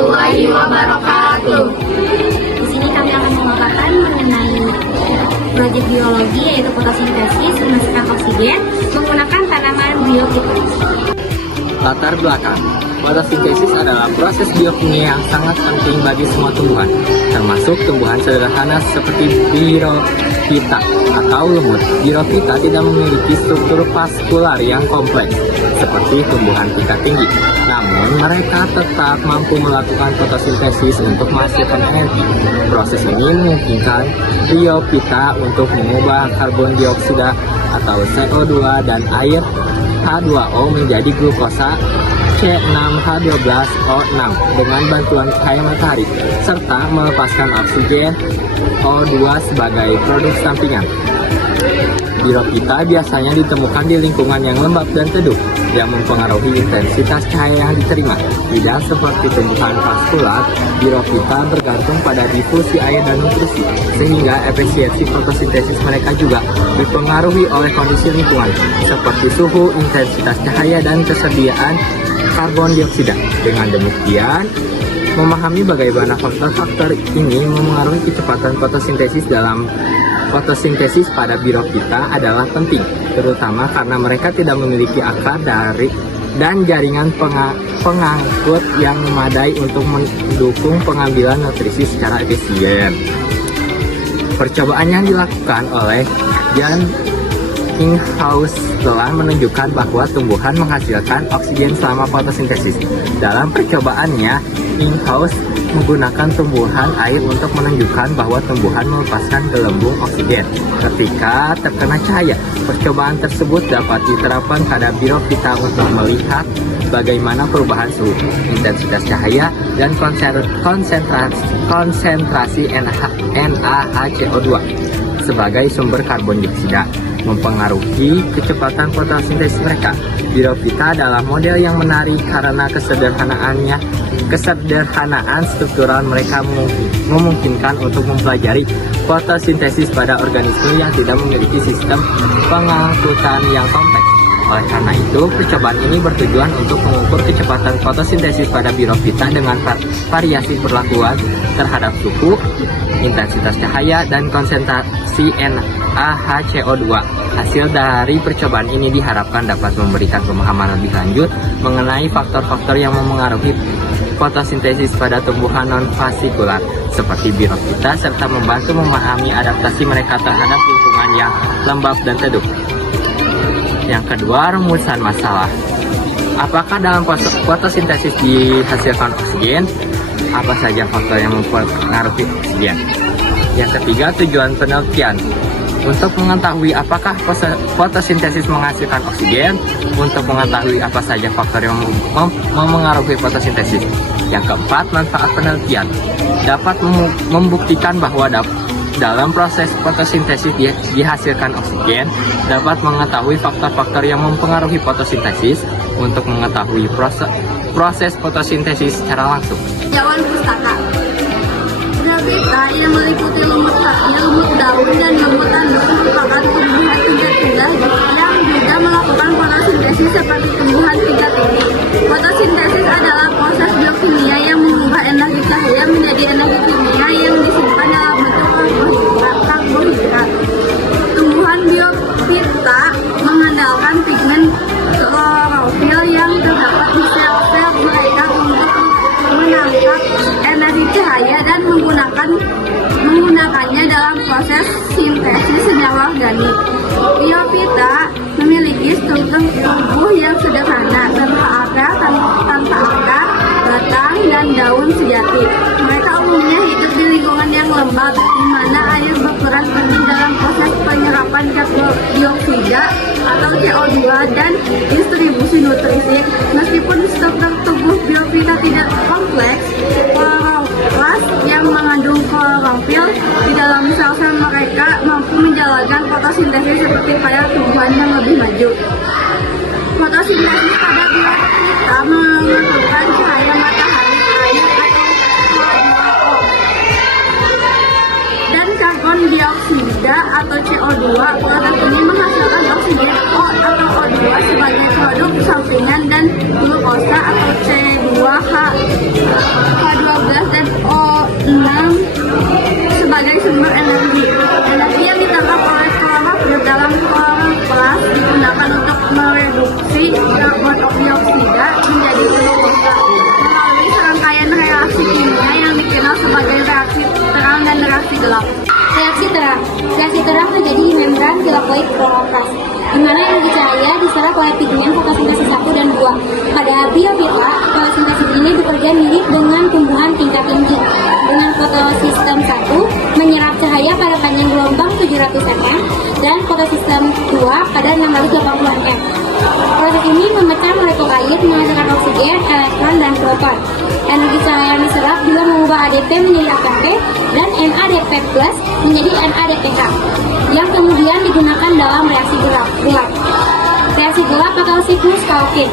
warahmatullahi wabarakatuh. Di sini kami akan memaparkan mengenai proyek biologi yaitu fotosintesis menghasilkan oksigen menggunakan tanaman biofita. Latar belakang, fotosintesis adalah proses biokimia yang sangat penting bagi semua tumbuhan, termasuk tumbuhan sederhana seperti birofita atau lumut. Birofita tidak memiliki struktur vaskular yang kompleks seperti tumbuhan tingkat tinggi, namun mereka tetap mampu melakukan fotosintesis untuk menghasilkan energi. Proses ini memungkinkan biofita untuk mengubah karbon dioksida atau CO2 dan air H2O menjadi glukosa C6H12O6 dengan bantuan cahaya matahari, serta melepaskan oksigen O2 sebagai produk sampingan. Birofita biasanya ditemukan di lingkungan yang lembab dan teduh, yang mempengaruhi intensitas cahaya yang diterima. Tidak seperti tumbuhan vaskular, birofita bergantung pada difusi air dan nutrisi, sehingga efisiensi fotosintesis mereka juga dipengaruhi oleh kondisi lingkungan, seperti suhu, intensitas cahaya, dan kesediaan karbon dioksida. Dengan demikian, memahami bagaimana faktor-faktor ini memengaruhi kecepatan fotosintesis pada birofita adalah penting, terutama karena mereka tidak memiliki akar dan jaringan pengangkut yang memadai untuk mendukung pengambilan nutrisi secara efisien. Percobaan yang dilakukan oleh Jan Inhouse telah menunjukkan bahwa tumbuhan menghasilkan oksigen selama fotosintesis. Dalam percobaannya, Inhouse menggunakan tumbuhan air untuk menunjukkan bahwa tumbuhan melepaskan gelembung oksigen ketika terkena cahaya. Percobaan tersebut dapat diterapkan pada birofita untuk melihat bagaimana perubahan suhu, intensitas cahaya, dan konsentrasi NaHCO2 sebagai sumber karbon dioksida mempengaruhi kecepatan fotosintesis mereka. Birofita adalah model yang menarik karena kesederhanaan struktural mereka memungkinkan untuk mempelajari fotosintesis pada organisme yang tidak memiliki sistem pengangkutan yang kompleks. Oleh karena itu, percobaan ini bertujuan untuk mengukur kecepatan fotosintesis pada birofita dengan variasi perlakuan terhadap suhu, intensitas cahaya, dan konsentrasi NaHCO2. Hasil dari percobaan ini diharapkan dapat memberikan pemahaman lebih lanjut mengenai faktor-faktor yang memengaruhi fotosintesis pada tumbuhan non-vasikular seperti birofita, serta membantu memahami adaptasi mereka terhadap lingkungan yang lembab dan teduh. Yang kedua, rumusan masalah. Apakah dalam fotosintesis dihasilkan oksigen? Apa saja faktor yang mempengaruhi oksigen? Yang ketiga, tujuan penelitian. Untuk mengetahui apakah fotosintesis menghasilkan oksigen, untuk mengetahui apa saja faktor yang memengaruhi fotosintesis. Yang keempat, manfaat penelitian. Dapat membuktikan bahwa dalam proses fotosintesis dihasilkan oksigen, dapat mengetahui faktor-faktor yang mempengaruhi fotosintesis untuk mengetahui proses fotosintesis secara langsung. Jawaban pustaka. Birofita yang meliputi lumut daun dan lumut tanduk merupakan tumbuhan tingkat rendah yang juga melakukan fotosintesis seperti tumbuhan tingkat tinggi. Fotosintesis adalah proses biokimia yang mengubah energi cahaya menjadi energi kimia yang disimpan dalam bentuk karbohidrat. Tumbuhan biofita mengandalkan pigmen klorofil yang terdapat di sel-sel mereka untuk menangkap energi cahaya dan menggunakannya dalam proses sintesis senyawa organik. Biofita memiliki struktur tubuh yang sederhana, tanpa akar, batang, dan daun sejati. Mereka umumnya hidup di lingkungan yang lembab, di mana air berperan penting dalam proses penyerapan karbon dioksida atau CO2 dan distribusi nutrisi. Meskipun struktur tubuh biofita tidak kompleks, kloroplas yang mengandung klorofil di dalam sel-sel mereka mampu menjalankan fotosintesis seperti pada tumbuhan yang lebih maju. Fotosintesis pada glukosa atau C2H12 dan O6 sebagai sumber energi. Energi yang ditangkap oleh kelelawar dalam kelas digunakan untuk mereduksi karbon dioksida menjadi glukosa melalui serangkaian reaksi kimia yang dikenal sebagai reaksi terang dan reaksi gelap. Reaksi terang terjadi di membran tilakoid kloroplas, di mana energi cahaya diserap oleh pigmen fotosintesis 1 dan 2. Pada biofita, fotosintesis ini bekerja mirip dengan tumbuhan tingkat tinggi, dengan fotosistem 1 menyerap cahaya pada panjang gelombang 700 cm dan fotosistem 2 pada 680 cm. Proses ini memecah molekul air menghasilkan oksigen, elektron, dan proton. Energi cahaya yang diserap juga mengubah ADP menjadi ATP dan NADP+ menjadi NADPH yang kemudian digunakan dalam reaksi gelap. Reaksi gelap atau siklus Calvin.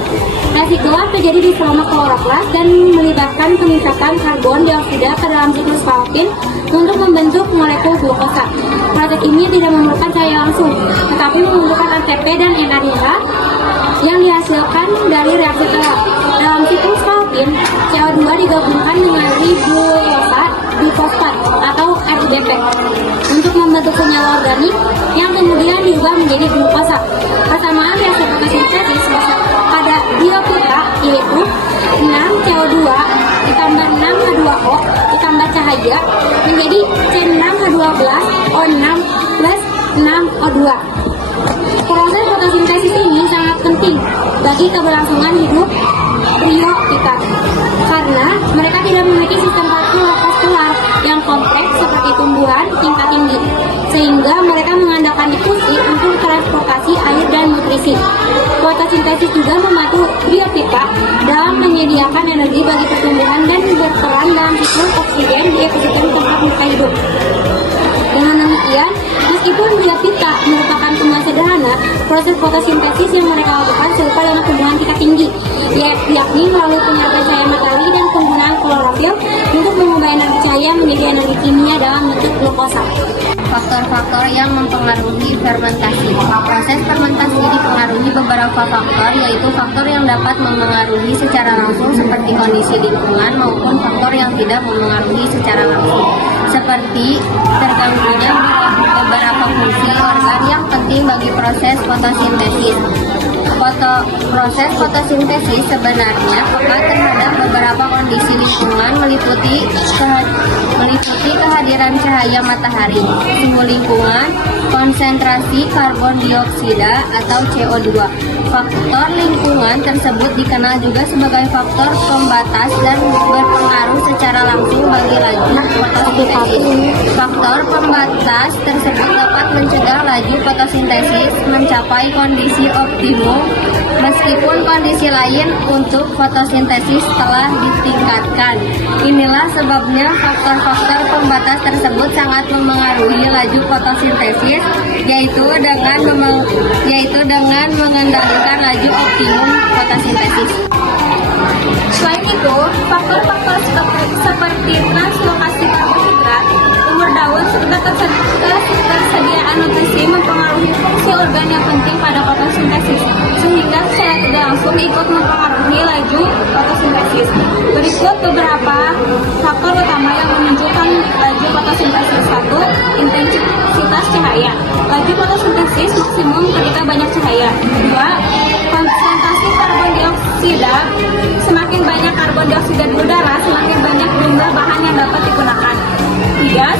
Reaksi gelap terjadi di selama kloroplas dan melibatkan pemisahan karbon dioksida ke dalam siklus Calvin untuk membentuk molekul glukosa. Proses ini tidak memerlukan cahaya langsung, tetapi membutuhkan ATP dan NADH yang dihasilkan dari reaksi terang. Dalam siklus Calvin, CO2 digabungkan dengan ribosa difosfat atau RIBP untuk membentuk senyawa organik yang kemudian diubah menjadi glukosa. Persamaan reaksi fotosintesis pada biofita yaitu 6 CO2 ditambah 6 H2O ditambah cahaya menjadi C6H12O6 plus 6O2. Proses fotosintesis ini sangat penting bagi keberlangsungan hidup biofita karena mereka tidak memiliki sistem kardiovaskular yang kompleks seperti tumbuhan tingkat tinggi, sehingga mereka mengandalkan difusi untuk transportasi air dan nutrisi. Fotosintesis juga membantu biofita dalam menyediakan energi bagi pertumbuhan dan berperan dalam siklus oksigen di ekosistem tempat mereka hidup. Dengan demikian, meskipun biofita merupakan tumbuhan sederhana, proses fotosintesis yang mereka lakukan serupa dengan tumbuhan tingkat tinggi, yakni melalui penyerapan cahaya matahari dan penggunaan klorofil untuk mengubah energi cahaya menjadi energi kimia dalam bentuk glukosa. Faktor-faktor yang mempengaruhi fermentasi. Proses fermentasi dipengaruhi beberapa faktor, yaitu faktor yang dapat memengaruhi secara langsung seperti kondisi lingkungan maupun faktor yang tidak memengaruhi secara langsung, seperti terganggunya beberapa fungsi organ yang penting bagi proses fotosintesis. Proses fotosintesis sebenarnya peka terhadap beberapa kondisi lingkungan meliputi kehadiran cahaya matahari, suhu lingkungan, konsentrasi karbon dioksida atau CO2. Faktor lingkungan tersebut dikenal juga sebagai faktor pembatas dan berpengaruh secara langsung bagi laju fotosintesis. Faktor pembatas tersebut dapat mencegah laju fotosintesis mencapai kondisi optimum meskipun kondisi lain untuk fotosintesis telah ditingkatkan. Inilah sebabnya faktor-faktor pembatas tersebut sangat memengaruhi laju fotosintesis, yaitu dengan mengendalikan laju optimum fotosintesis. Selain itu, faktor-faktor seperti translokasi karbohidrat, umur daun, serta ketersediaan nutrisi mempengaruhi fungsi organ yang penting pada fotosintesis, sehingga secara tidak langsung ikut mempengaruhi laju fotosintesis. Berikut beberapa faktor utama yang menunjukkan laju fotosintesis. 1. Intensitas cahaya. Laju fotosintesis maksimum ketika banyak cahaya. 2. Konsentrasi karbon dioksida. Semakin banyak karbon dioksida di udara, semakin banyak jumlah bahan yang dapat digunakan. 3.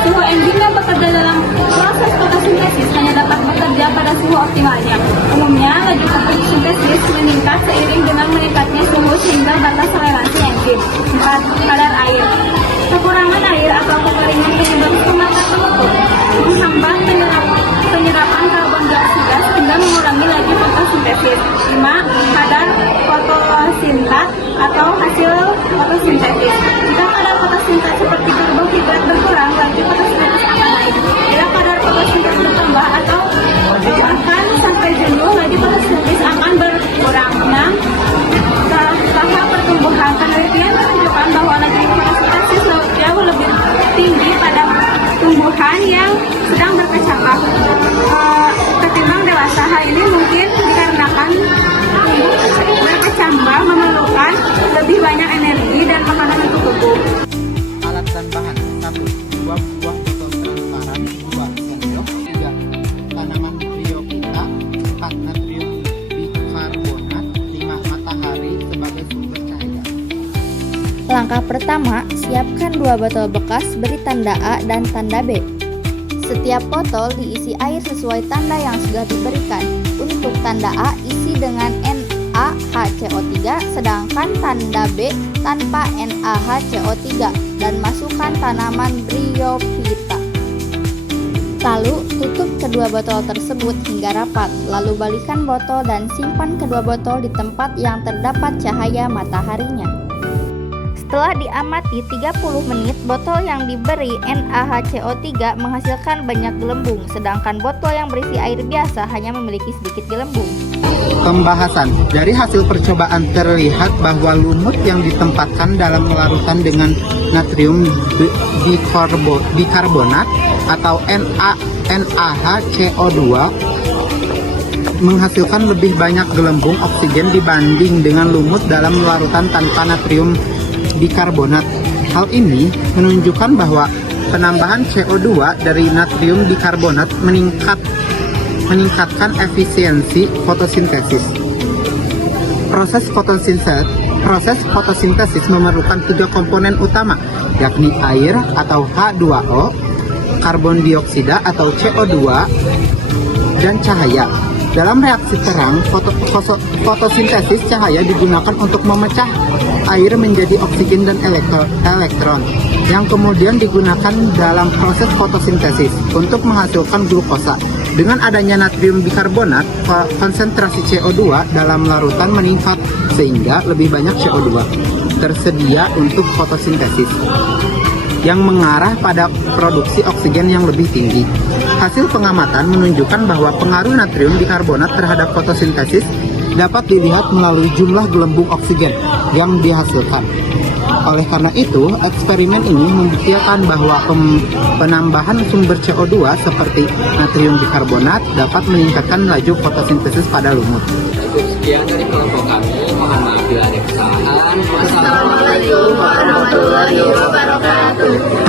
Suhu enzim yang bekerja dalam proses fotosintesis hanya dapat bekerja pada suhu optimalnya. Umumnya, laju fotosintesis meningkat seiring dengan meningkatnya suhu sehingga batas toleransi enzim. 4. Kadar air. Kekurangan air atau kekeringan penyebab stomata tertutup menghambat penyerapan karbon dioksida sehingga mengurangi laju fotosintesis. 5. Kadar fotosintat atau hasil fotosintesis. Jika kadar fotosintat seperti karbohidrat berkurang, laju fotosintesis akan naik. Bila kadar fotosintesis bertambah atau bahkan sampai jenuh, laju fotosintesis akan berkurang. 6. Tahap pertumbuhan. Penelitian menunjukkan bahwa laju fotosintesis jauh lebih tinggi pada tumbuhan yang sedang berkecamuk ketimbang dewasa. Hal ini mungkin dikarenakan tumbuh Langkah pertama, siapkan 2 botol bekas beri tanda A dan tanda B. Setiap botol diisi air sesuai tanda yang sudah diberikan. Untuk tanda A isi dengan NaHCO3, sedangkan tanda B tanpa NaHCO3 dan masukkan tanaman Bryophyta. Lalu tutup kedua botol tersebut hingga rapat, lalu balikan botol dan simpan kedua botol di tempat yang terdapat cahaya mataharinya. Setelah diamati 30 menit, botol yang diberi NaHCO3 menghasilkan banyak gelembung, sedangkan botol yang berisi air biasa hanya memiliki sedikit gelembung. Pembahasan. Dari hasil percobaan terlihat bahwa lumut yang ditempatkan dalam larutan dengan natrium bikarbonat atau NaHCO2 menghasilkan lebih banyak gelembung oksigen dibanding dengan lumut dalam larutan tanpa natrium bikarbonat. Hal ini menunjukkan bahwa penambahan CO2 dari natrium bikarbonat meningkatkan efisiensi fotosintesis. Proses fotosintesis memerlukan 3 komponen utama, yakni air atau H2O, karbon dioksida atau CO2, dan cahaya. Dalam reaksi terang, fotosintesis cahaya digunakan untuk memecah air menjadi oksigen dan elektron, yang kemudian digunakan dalam proses fotosintesis untuk menghasilkan glukosa. Dengan adanya natrium bikarbonat, konsentrasi CO2 dalam larutan meningkat sehingga lebih banyak CO2 tersedia untuk fotosintesis, yang mengarah pada produksi oksigen yang lebih tinggi. Hasil pengamatan menunjukkan bahwa pengaruh natrium bikarbonat terhadap fotosintesis dapat dilihat melalui jumlah gelembung oksigen yang dihasilkan. Oleh karena itu, eksperimen ini membuktikan bahwa penambahan sumber CO2 seperti natrium bikarbonat dapat meningkatkan laju fotosintesis pada lumut. Cukup sekian dari kelompok kami. Mohon maaf bila ada kesalahan. Wassalamualaikum warahmatullahi wabarakatuh.